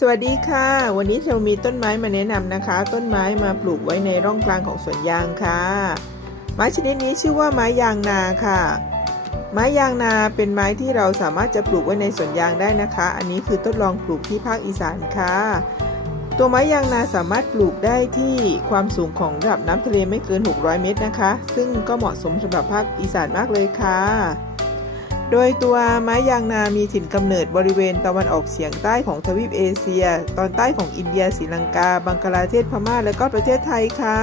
สวัสดีค่ะ วันนี้เรามีต้นไม้มาแนะนำนะคะ ต้นไม้มาปลูกไว้ในร่องกลางของสวนยางค่ะ ไม้ชนิดนี้ชื่อว่าไม้ยางนาค่ะ ไม้ยางนาเป็นไม้ที่เราสามารถจะปลูกไว้ในสวนยางได้นะคะ อันนี้คือทดลองปลูกที่ภาคอีสานค่ะ ตัวไม้ยางนาสามารถปลูกได้ที่ความสูงของระดับน้ำทะเลไม่เกิน 600 เมตรนะคะ ซึ่งก็เหมาะสมสำหรับภาคอีสานมากเลยค่ะ โดยตัวไม้ยางนามีถิ่นกำเนิดบริเวณตะวันออกเฉียงใต้ของทวีปเอเชีย ตอนใต้ของอินเดียศรีลังกา บังกลาเทศพม่า และก็ประเทศไทยค่ะ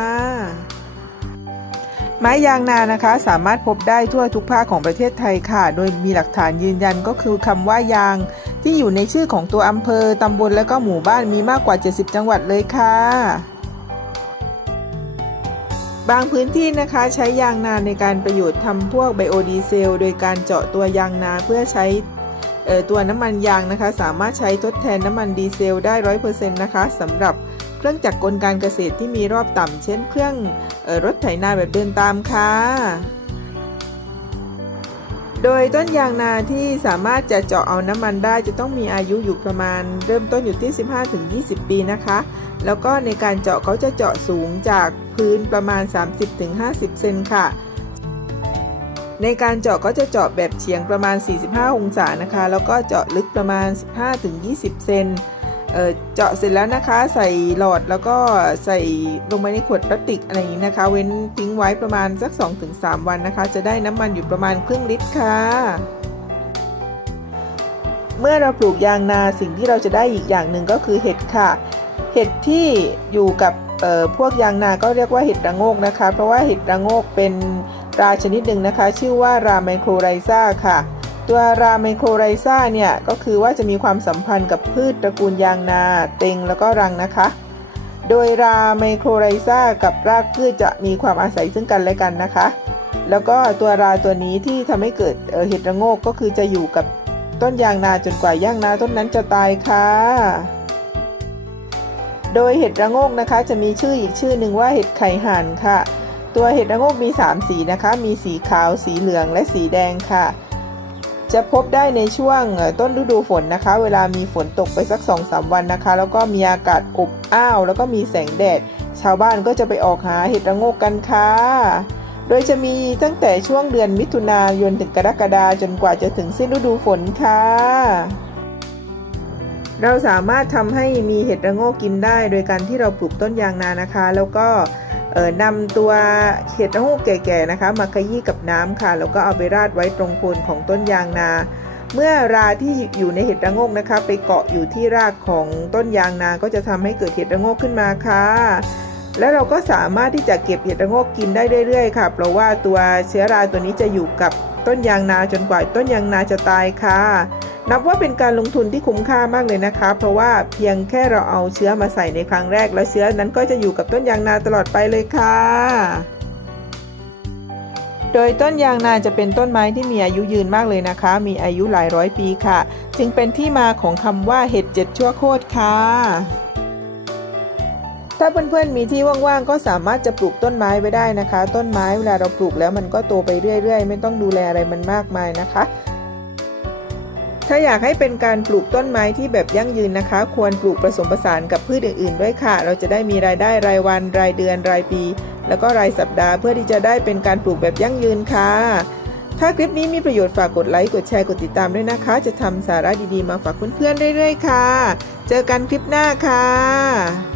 ไม้ยางนานะคะ สามารถพบได้ทั่วทุกภาคของประเทศไทยค่ะ โดยมีหลักฐานยืนยันก็คือคำว่ายาง ที่อยู่ในชื่อของตัวอำเภอตำบลและก็หมู่บ้านมีมากกว่า 70 จังหวัดเลยค่ะ บางพื้นที่นะคะใช้ยางนาในการประโยชน์ทำพวกไบโอดีเซล โดยการเจาะตัวยางนาเพื่อใช้ตัวน้ำมันยางนะคะ สามารถใช้ทดแทนน้ำมันดีเซล ได้ร้อยเปอร์เซ็นต์นะคะสำหรับเครื่องจักรกลการเกษตรที่มีรอบต่ำเช่นเครื่องออรถไถนาแบบเดินตามค่ะ โดยต้นยางนาที่สามารถจะเจาะเอาน้ำมันได้จะต้องมีอายุอยู่ประมาณ เริ่มต้นอยู่ที่ 15-20 ปีนะคะ แล้วก็ในการเจาะเขาจะเจาะสูงจากพื้นประมาณ 30-50 เซนค่ะ ในการเจาะก็จะเจาะแบบเฉียงประมาณ 45 องศานะคะ แล้วก็เจาะลึกประมาณ 15-20 เซน เจาะเสร็จแล้วนะคะ ใส่หลอดแล้วก็ใส่ลงไปในขวดพลาสติกอะไรอย่างนี้นะคะ เว้นทิ้งไว้ประมาณสัก 2-3 วันนะคะ จะได้น้ำมันอยู่ประมาณครึ่งลิตรค่ะเมื่อเราปลูกยางนาสิ่งที่เราจะได้อีกอย่างหนึ่งก็คือเห็ดค่ะ เห็ดที่อยู่กับพวกยางนาก็เรียกว่าเห็ดระโงกนะคะ เพราะว่าเห็ดระโงกเป็นราชนิดหนึ่งนะคะ ชื่อว่าราไมโครไรซ่าค่ะ ตัวราไมโครไรซ่าเนี่ยก็คือว่าจะมีความสัมพันธ์กับพืชตระกูลยางนา เต็งแล้วก็รังนะคะ โดยราไมโครไรซ่ากับรากพืชจะมีความอาศัยซึ่งกันและกันนะคะ แล้วก็ตัวราตัวนี้ที่ทำให้เกิดเอ่อเห็ดระโงกก็คือจะอยู่กับต้นยางนาจนกว่ายางนาต้นนั้นจะตายค่ะ โดยเห็ดระโงกนะคะ จะมีชื่ออีกชื่อหนึ่งว่าเห็ดไข่ห่านค่ะ ตัวเห็ดระโงกมี 3 สีนะคะ มีสีขาว สีเหลืองและสีแดงค่ะ จะพบได้ในช่วงต้นฤดูฝนนะคะ เวลามีฝนตกไปสัก 2-3 วันนะคะ แล้วก็มีอากาศอบอ้าว แล้วก็มีแสงแดด ชาวบ้านก็จะไปออกหาเห็ดระโงกกันค่ะ โดยจะมีตั้งแต่ช่วงเดือนมิถุนายนถึงกรกฎาจนกว่าจะถึงสิ้นฤดูฝนค่ะ เราสามารถทำให้มีเห็ดระโงกกินได้ โดยการที่เราปลูกต้นยางนานะคะ แล้วก็ นำตัวเห็ดระโงกแก่ๆนะคะ มาขยี้กับน้ำค่ะ แล้วก็เอาไปราดไว้ตรงโคนของต้นยางนา เมื่อราที่อยู่ในเห็ดระโงกนะคะ ไปเกาะอยู่ที่รากของต้นยางนา ก็จะทำให้เกิดเห็ดระโงกขึ้นมาค่ะ แล้วเราก็สามารถที่จะเก็บเห็ดระโงกกินได้เรื่อยๆค่ะ เพราะว่าตัวเชื้อราตัวนี้จะอยู่กับต้นยางนาจนกว่าต้นยางนาจะตายค่ะ นับว่าเป็นการลงทุนที่คุ้มค่ามากเลยนะคะ เพราะว่าเพียงแค่เราเอาเชื้อมาใส่ในครั้งแรก แล้วเชื้อนั้นก็จะอยู่กับต้นยางนาตลอดไปเลยค่ะ โดยต้นยางนาจะเป็นต้นไม้ที่มีอายุยืนมากเลยนะคะ มีอายุหลายร้อยปีค่ะ จึงเป็นที่มาของคำว่าเห็ดเจ็ดชั่วโคตรค่ะถ้าเพื่อนๆมีที่ว่างๆ ก็สามารถจะปลูกต้นไม้ไว้ได้นะคะ ต้นไม้เวลาเราปลูกแล้วมันก็โตไปเรื่อยๆ ไม่ต้องดูแลอะไรมันมากมายนะคะ ถ้าอยากให้เป็นการปลูกต้นไม้ที่แบบยั่งยืนนะคะ ควรปลูกผสมผสานกับพืชอื่น ๆ ด้วยค่ะ เราจะได้มีรายได้รายวัน รายเดือน รายปี แล้วก็รายสัปดาห์เพื่อที่จะได้เป็นการปลูกแบบยั่งยืนค่ะ ถ้าคลิปนี้มีประโยชน์ฝากกดไลค์กดแชร์กดติดตามด้วยนะคะ จะทำสาระดีๆมาฝากเพื่อนๆเรื่อยๆค่ะ เจอกันคลิปหน้าค่ะ